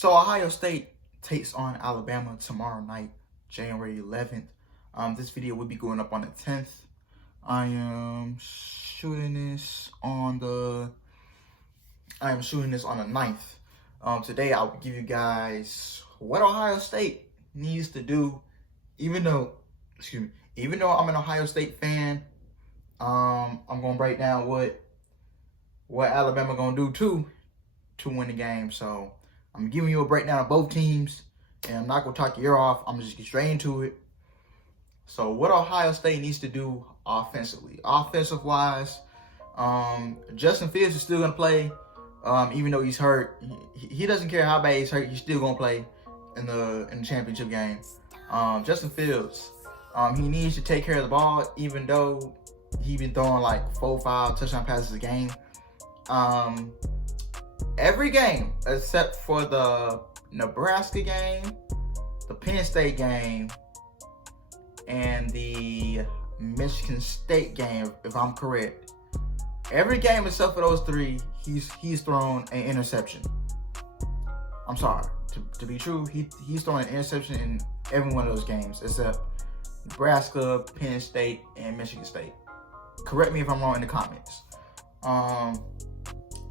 So Ohio State takes on Alabama tomorrow night, January 11th. This video will be going up on the 10th. I am shooting this on the 9th. Today I'll give you guys what Ohio State needs to do, even though I'm an Ohio State fan. I'm gonna break down what Alabama gonna do too to win the game. So I'm giving you a breakdown of both teams, and I'm not gonna talk your ear off. I'm just get straight into it. So what Ohio State needs to do offensively, offensive-wise, Justin Fields is still gonna play, even though he's hurt. He doesn't care how bad he's hurt. He's still gonna play in the championship game. Justin Fields, he needs to take care of the ball, even though he's been throwing like 4 or 5 touchdown passes a game. Every game except for the Nebraska game, the Penn State game, and the Michigan State game, if I'm correct. Every game except for those 3, he's thrown an interception. I'm sorry. To be true, he's thrown an interception in every one of those games except Nebraska, Penn State, and Michigan State. Correct me if I'm wrong in the comments.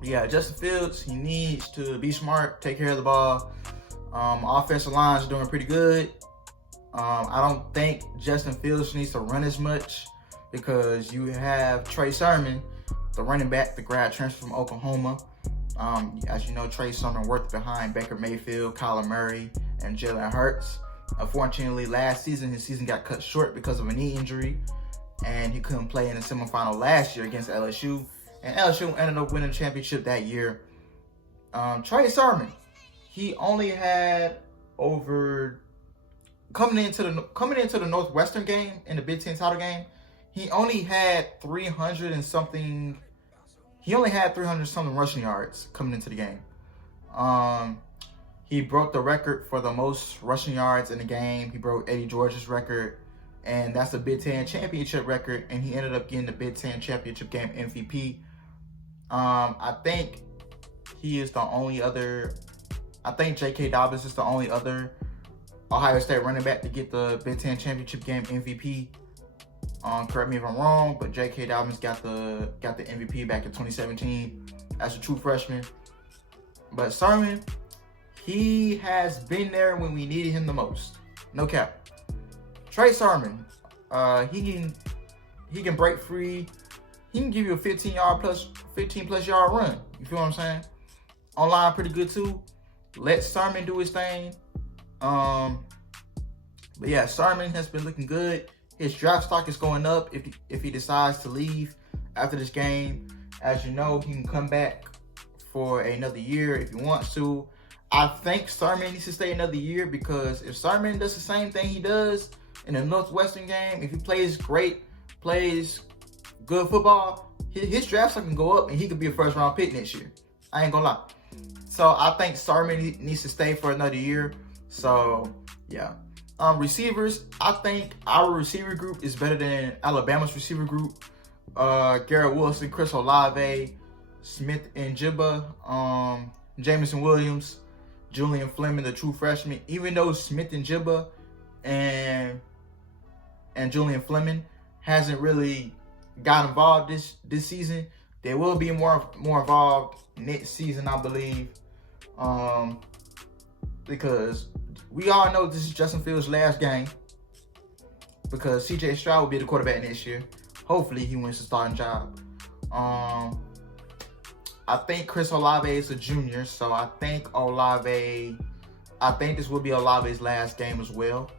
Yeah, Justin Fields, he needs to be smart, take care of the ball. Offensive line is doing pretty good. I don't think Justin Fields needs to run as much because you have Trey Sermon, the running back, the grad transfer from Oklahoma. As you know, Trey Sermon worked behind Baker Mayfield, Kyler Murray, and Jalen Hurts. Unfortunately, last season, his season got cut short because of a knee injury, and he couldn't play in the semifinal last year against LSU. And LSU ended up winning the championship that year. Trey Sermon, he only had coming into the Northwestern game in the Big Ten title game, he only had 300 and something rushing yards coming into the game. He broke the record for the most rushing yards in the game. He broke Eddie George's record, and that's a Big Ten championship record, and he ended up getting the Big Ten championship game MVP. I think he is the only other. I think J.K. Dobbins is the only other Ohio State running back to get the Big Ten championship game MVP. Correct me if I'm wrong, but J.K. Dobbins got the MVP back in 2017 as a true freshman. But Sermon, he has been there when we needed him the most. No cap. Trey Sermon, he can break free. He can give you a 15 plus yard run. You feel what I'm saying? Online pretty good too. Let Sermon do his thing. But yeah, Sermon has been looking good. His draft stock is going up if he decides to leave after this game. As you know, he can come back for another year if he wants to. I think Sermon needs to stay another year because if Sermon does the same thing he does in the Northwestern game, if he plays good football, his draft stock can go up and he could be a first round pick next year. I ain't gonna lie. So I think Sermon needs to stay for another year. So yeah. Receivers, I think our receiver group is better than Alabama's receiver group. Garrett Wilson, Chris Olave, Smith and Jibba, Jameson Williams, Julian Fleming, the true freshman. Even though Smith and Jibba and Julian Fleming hasn't really got involved this season, they will be more involved next season, I believe. Because we all know this is Justin Fields' last game because C.J. Stroud will be the quarterback next year. Hopefully, he wins the starting job. I think Chris Olave is a junior, so I think this will be Olave's last game as well.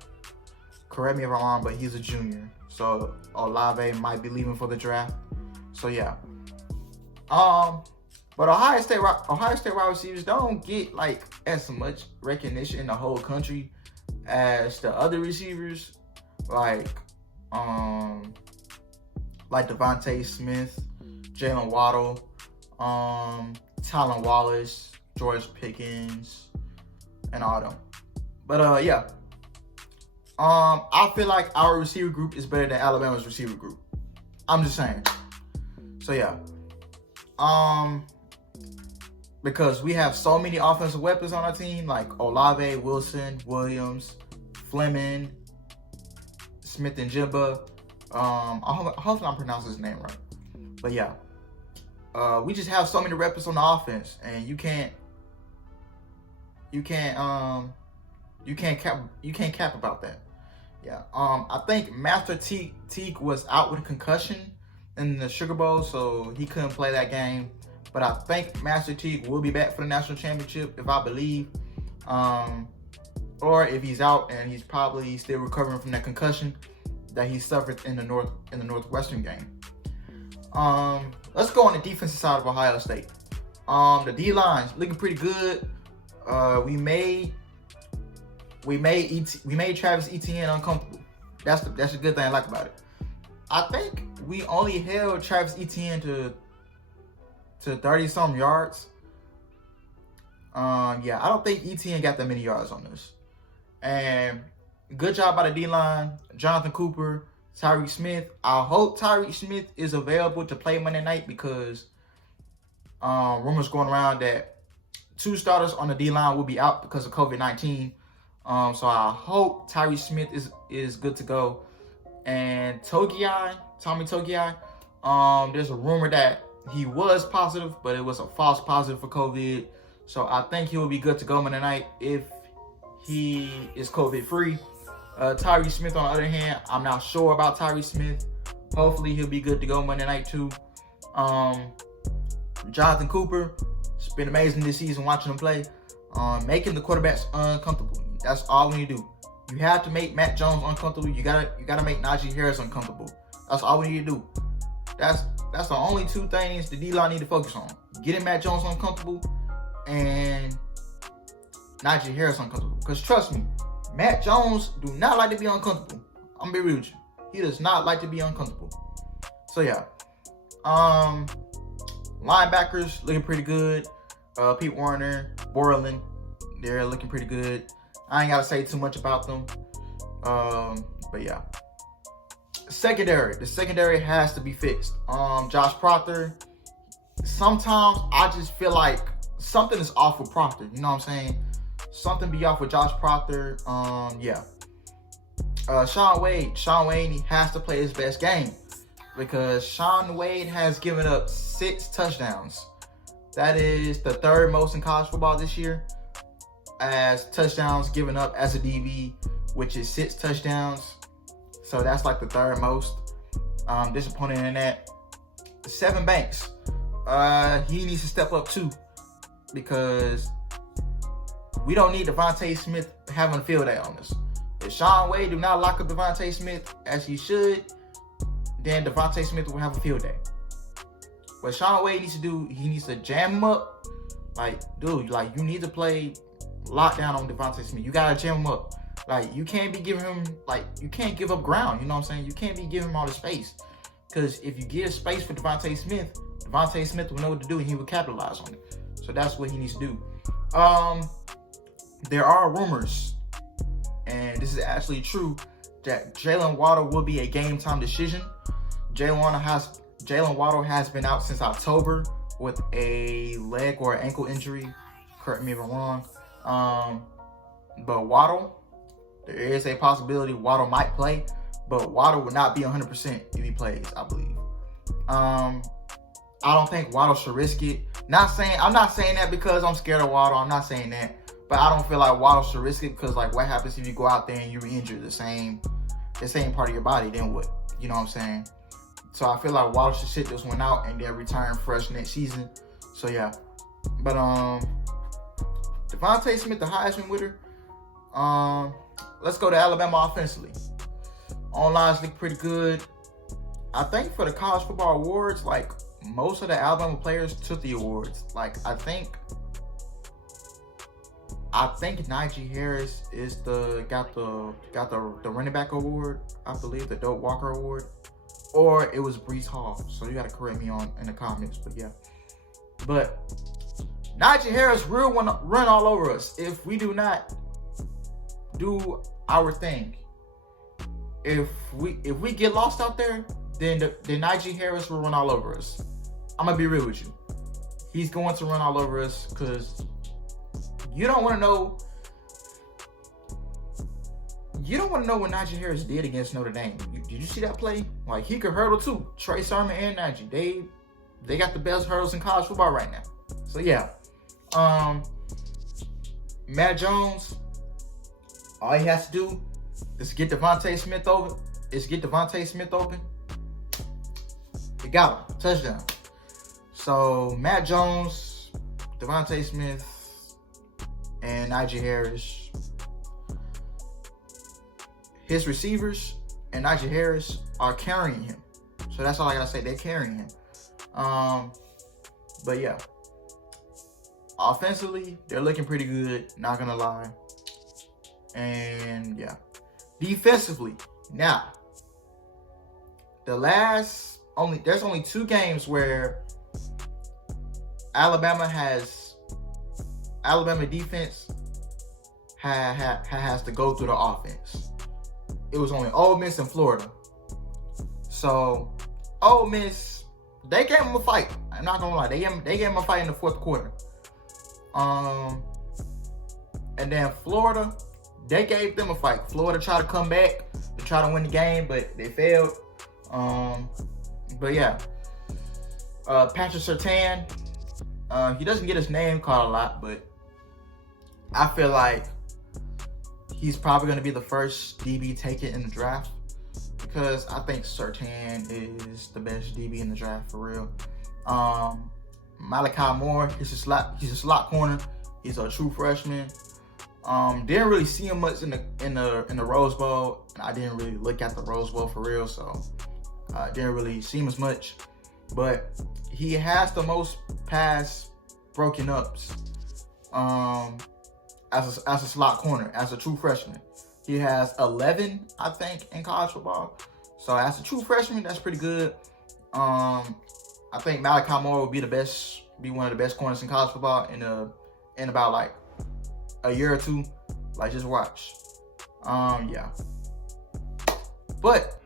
Correct me if I'm wrong, but he's a junior, so Olave might be leaving for the draft. So yeah. But Ohio State wide receivers don't get like as much recognition in the whole country as the other receivers, like Devontae Smith, Jalen Waddle, Tylan Wallace, George Pickens, and all them. But yeah. I feel like our receiver group is better than Alabama's receiver group. I'm just saying. So yeah. because we have so many offensive weapons on our team, like Olave, Wilson, Williams, Fleming, Smith and Jibba. Hopefully I'm pronouncing his name right. But yeah, we just have so many weapons on the offense, and you can't cap about that. Yeah. I think Master Teague was out with a concussion in the Sugar Bowl, so he couldn't play that game. But I think Master Teague will be back for the national championship, if I believe. Or if he's out and he's probably still recovering from that concussion that he suffered in the Northwestern game. Let's go on the defensive side of Ohio State. The D-line's looking pretty good. We made Travis Etienne uncomfortable. That's a good thing I like about it. I think we only held Travis Etienne to 30-some yards. Yeah, I don't think Etienne got that many yards on this. And good job by the D-line, Jonathan Cooper, Tyreek Smith. I hope Tyreek Smith is available to play Monday night, because rumors going around that 2 starters on the D-line will be out because of COVID-19. So I hope Tyreek Smith is good to go. And Tommy Togiai, there's a rumor that he was positive, but it was a false positive for COVID. So I think he will be good to go Monday night if he is COVID-free. Tyree Smith, on the other hand, I'm not sure about Tyree Smith. Hopefully he'll be good to go Monday night too. Jonathan Cooper, it's been amazing this season watching him play. Making the quarterbacks uncomfortable. That's all we need to do. You have to make Matt Jones uncomfortable. You gotta make Najee Harris uncomfortable. That's all we need to do. That's the only 2 things the D-line need to focus on: getting Matt Jones uncomfortable and Najee Harris uncomfortable. Because trust me, Matt Jones do not like to be uncomfortable. I'm gonna be real with you. He does not like to be uncomfortable. So yeah. Linebackers looking pretty good. Pete Werner, Borland, they're looking pretty good. I ain't gotta say too much about them. But yeah. The secondary has to be fixed. Josh Proctor, sometimes I just feel like something is off with Proctor. You know what I'm saying? Something be off with Josh Proctor. Yeah. Shaun Wade, he has to play his best game, because Shaun Wade has given up 6 touchdowns. That is the 3rd most in college football this year, as touchdowns given up as a DB, which is 6 touchdowns. So that's like the 3rd most. Disappointing in that. Sevyn Banks, he needs to step up too, because we don't need Devontae Smith having a field day on us. If Shaun Wade do not lock up Devontae Smith as he should, then Devontae Smith will have a field day. What Shaun Wade needs to do, he needs to jam him up. Like, dude, like, you need to play lockdown on Devontae Smith. You gotta jam him up. Like, you can't be giving him, like, you can't give up ground. You know what I'm saying? You can't be giving him all the space. Because if you give space for Devontae Smith will know what to do, and he will capitalize on it. So that's what he needs to do. There are rumors, and this is actually true, that Jalen Waddle will be a game-time decision. Jalen Waddle has been out since October with a leg or ankle injury. Correct me if I'm wrong. But Waddle, there is a possibility Waddle might play, but Waddle would not be 100% if he plays, I believe. I don't think Waddle should risk it. I'm not saying that because I'm scared of Waddle. I'm not saying that. But I don't feel like Waddle should risk it, because, like, what happens if you go out there and you injure the same part of your body? Then what? You know what I'm saying? So I feel like Waddle should sit this one out and then return fresh next season. So yeah. But Devontae Smith, the Heisman winner. Let's go to Alabama offensively. Online's look pretty good. I think for the college football awards, like, most of the Alabama players took the awards. Like, I think Najee Harris is got the running back award. I believe the Doak Walker award, or it was Breece Hall. So you gotta correct me in the comments. But yeah, but Najee Harris will run all over us if we do not do our thing. If we get lost out there, then Najee Harris will run all over us. I'm gonna be real with you. he's going to run all over us because you don't want to know. You don't want to know what Najee Harris did against Notre Dame. Did you see that play? Like, he could hurdle too. Trey Sermon and Najee. They got the best hurdles in college football right now. So yeah. Matt Jones, all he has to do is get Devontae Smith open. He got him. Touchdown. So Matt Jones, Devontae Smith, and Najee Harris. His receivers and Najee Harris are carrying him. So that's all I gotta say. They're carrying him. But yeah. Offensively, they're looking pretty good, not gonna lie. And yeah. Defensively, now, there's only 2 games where Alabama defense has to go through the offense. It was only Ole Miss and Florida. So Ole Miss, they gave him a fight. I'm not gonna lie, they gave him a fight in the 4th quarter. And then Florida, they gave them a fight. Florida tried to come back to try to win the game, but they failed. But yeah, Patrick Surtain, he doesn't get his name called a lot, but I feel like he's probably going to be the first DB taken in the draft because I think Surtain is the best DB in the draft for real. Malachi Moore, he's a slot corner. He's a true freshman. Didn't really see him much in the Rose Bowl. I didn't really look at the Rose Bowl for real, so didn't really see him as much. But he has the most pass broken ups as a slot corner, as a true freshman. He has 11, I think, in college football. So as a true freshman, that's pretty good. I think Malachi Moore will be one of the best corners in college football in about like a year or 2. Like, just watch. Yeah. But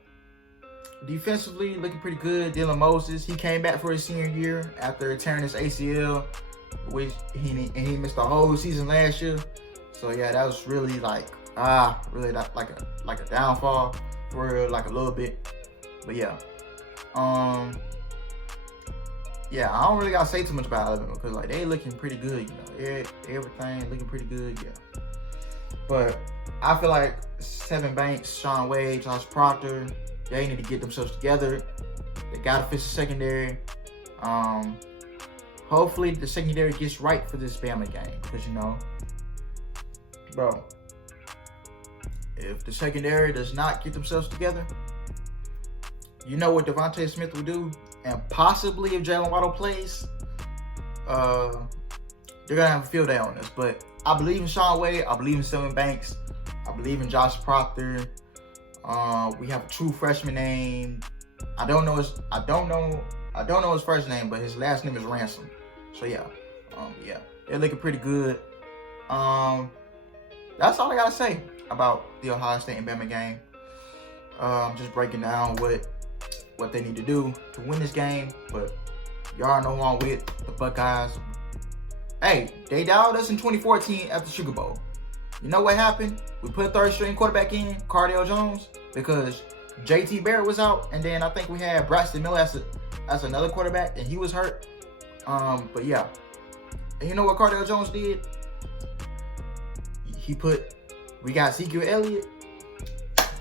defensively, looking pretty good. Dylan Moses, he came back for his senior year after tearing his ACL, which he missed the whole season last year. So yeah, that was really like a downfall for real, like a little bit. But yeah. Yeah, I don't really gotta say too much about Alabama because like they looking pretty good, you know. Everything looking pretty good, yeah. But I feel like Sevyn Banks, Shaun Wade, Josh Proctor, they need to get themselves together. They gotta fix the secondary. Hopefully the secondary gets right for this Bama game because, you know, bro, if the secondary does not get themselves together, you know what Devontae Smith will do? And possibly if Jalen Waddle plays, they're gonna have a field day on this. But I believe in Shaun Wade. I believe in Sevyn Banks. I believe in Josh Proctor. We have a true freshman name. I don't know his first name, but his last name is Ransom. So yeah, yeah, they're looking pretty good. That's all I gotta say about the Ohio State and Bama game. Just breaking down what they need to do to win this game. But y'all know who I'm with, the Buckeyes. Hey, they doubted us in 2014 at the Sugar Bowl. You know what happened? We put a 3rd-string quarterback in, Cardale Jones, because JT Barrett was out, and then I think we had Braxton Miller as another quarterback, and he was hurt. But yeah, and you know what Cardale Jones did? We got Ezekiel Elliott,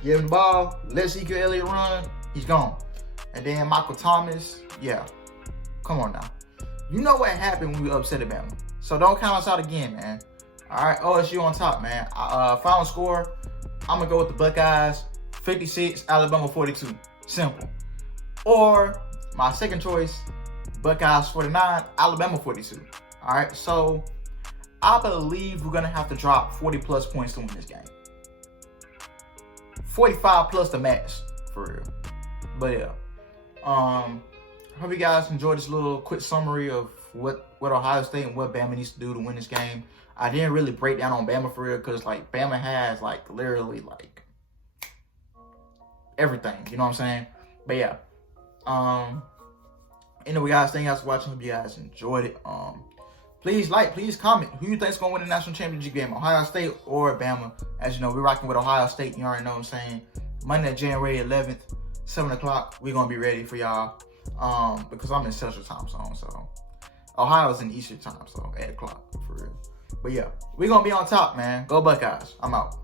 give him the ball, let Ezekiel Elliott run, he's gone. And then Michael Thomas, yeah, come on now. You know what happened when we upset Bama. So don't count us out again, man. All right, OSU on top, man. Final score, I'm going to go with the Buckeyes, 56, Alabama 42. Simple. Or my second choice, Buckeyes 49, Alabama 42. All right, so I believe we're going to have to drop 40-plus points to win this game. 45 plus the max, for real. But yeah. Hope you guys enjoyed this little quick summary of what Ohio State and what Bama needs to do to win this game. I didn't really break down on Bama for real because like Bama has like literally like everything, you know what I'm saying? But yeah, Anyway, guys, thank you guys for watching. Hope you guys enjoyed it. Please like, please comment. Who you think's gonna win the national championship game? Ohio State or Bama? As you know, we're rocking with Ohio State. You already know what I'm saying. Monday, January 11th, 7 o'clock. We're gonna be ready for y'all. Because I'm in Central Time Zone, so Ohio's in Eastern Time, so 8 o'clock for real. But yeah, we're gonna be on top, man. Go Buckeyes. I'm out.